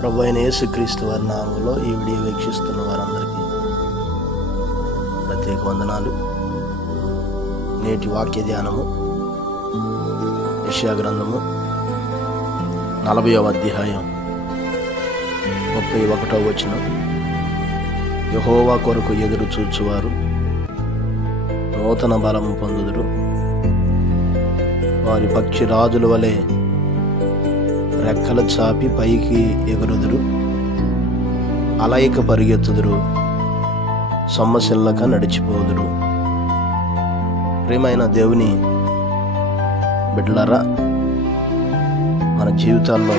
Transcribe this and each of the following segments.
ప్రభు అయిన యేసుక్రీస్తు వారి నామములో ఈ వీడియో వీక్షిస్తున్న వారందరికీ ప్రత్యేక వందనాలు. నేటి వాక్య ధ్యానము యెషయా గ్రంథము 40వ అధ్యాయం 31వ వచనం. యెహోవా కొరకు ఎదురు చూచువారు నూతన బలము పొందుదురు, వారి పక్షిరాజుల వలె రెక్కలు చాపి పైకి ఎగురుదురు, అలయక పరిగెత్తుదురు, సొమ్మసిల్లక నడిచిపోదురు. ప్రియమైన దేవుని బిడ్డలారా, మన జీవితాల్లో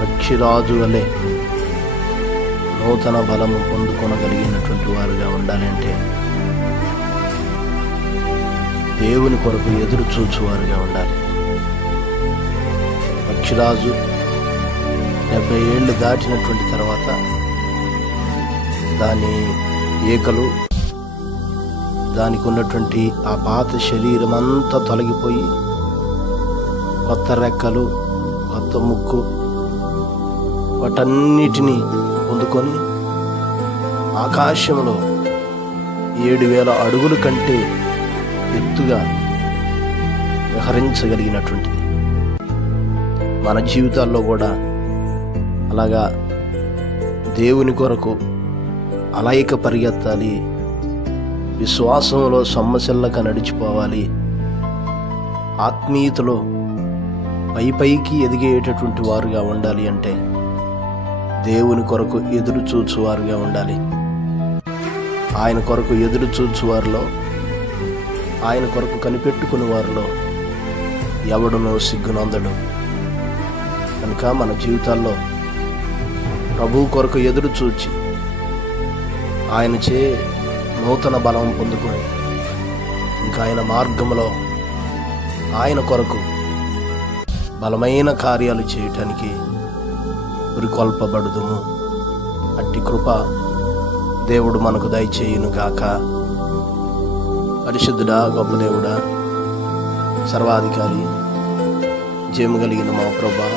పక్షిరాజు వలె నూతన బలము పొందుకొనగలిగినటువంటి వారుగా ఉండాలంటే దేవుని కొరకు ఎదురు చూచువారుగా ఉండాలి. పక్షిరాజు 70 ఏళ్ళు దాటినటువంటి తర్వాత దాని ఏకలు, దానికి ఉన్నటువంటి ఆ పాత శరీరం అంతా తొలగిపోయి కొత్త రెక్కలు, కొత్త ముక్కు, వాటన్నిటినీ పొందుకొని ఆకాశంలో 7,000 అడుగుల కంటే ఎత్తుగా విహరించగలిగినటువంటిది. మన జీవితాల్లో కూడా అలాగా దేవుని కొరకు అలయక పరిగెత్తాలి, విశ్వాసంలో సొమ్మసిల్లక నడిచిపోవాలి, ఆత్మీయతలో పైకి ఎదిగేటటువంటి వారుగా ఉండాలి అంటే దేవుని కొరకు ఎదురు చూచువారుగా ఉండాలి. ఆయన కొరకు ఎదురు చూచువారిలో, ఆయన కొరకు కనిపెట్టుకుని వారిలో ఎవడునో సిగ్గునందడు. కనుక మన జీవితాల్లో ప్రభువు కొరకు ఎదురు చూచి ఆయనచే నూతన బలం పొందుకొని ఇంకా ఆయన మార్గంలో ఆయన కొరకు బలమైన కార్యాలు చేయటానికి పురికొల్పబడుదుము. అట్టి కృప దేవుడు మనకు దయచేయును గాక. పరిశుద్ధుడా, గొప్ప దేవుడా, సర్వాధికారి, జయము కలిగిన మా ప్రభువా,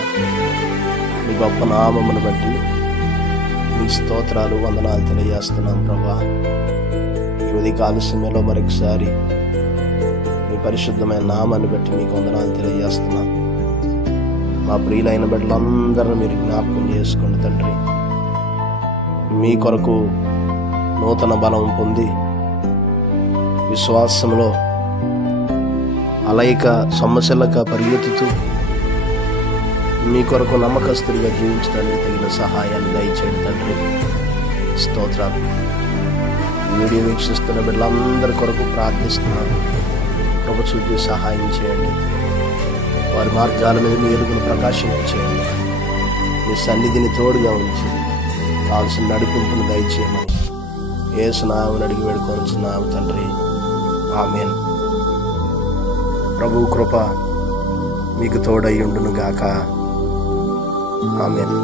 మీ గొప్ప నామమును బట్టి మీ స్తోత్రాలు, వందనాలు తెలియజేస్తున్నాం ప్రభా. ఈ ఉదయకాల సమయంలో మరొకసారి మీ పరిశుద్ధమైన నామాన్ని బట్టి మీకు వందనాలు తెలియజేస్తున్నాం. మా ప్రియులైన బిడ్డలందరూ మీరు జ్ఞాపకం చేసుకోండి తండ్రి. మీ కొరకు నూతన బలం పొంది విశ్వాసంలో అలయక సొమ్మసిల్లక పరిగెత్తుతూ మీ కొరకు నమ్మకస్తులుగా జీవించడానికి తగిన సహాయాన్ని దయచేయండి తండ్రి. స్తోత్రాలు. ఈ వీడియో వీక్షిస్తున్న బిడ్డలందరి కొరకు ప్రార్థిస్తున్నాను. ప్రభు చూపి సహాయం చేయండి. వారి మార్గాల మీద మీ వెలుగును ప్రకాశింపచేయండి. మీ సన్నిధిని తోడుగా ఉంచి కావాల్సిన నడిపింపును దయచేయమని యేసు నామమున అడిగి వేడుకొనుచున్నాము తండ్రి. ఆమేన్. ప్రభు కృప మీకు తోడై ఉండును గాక. ఆమేన్.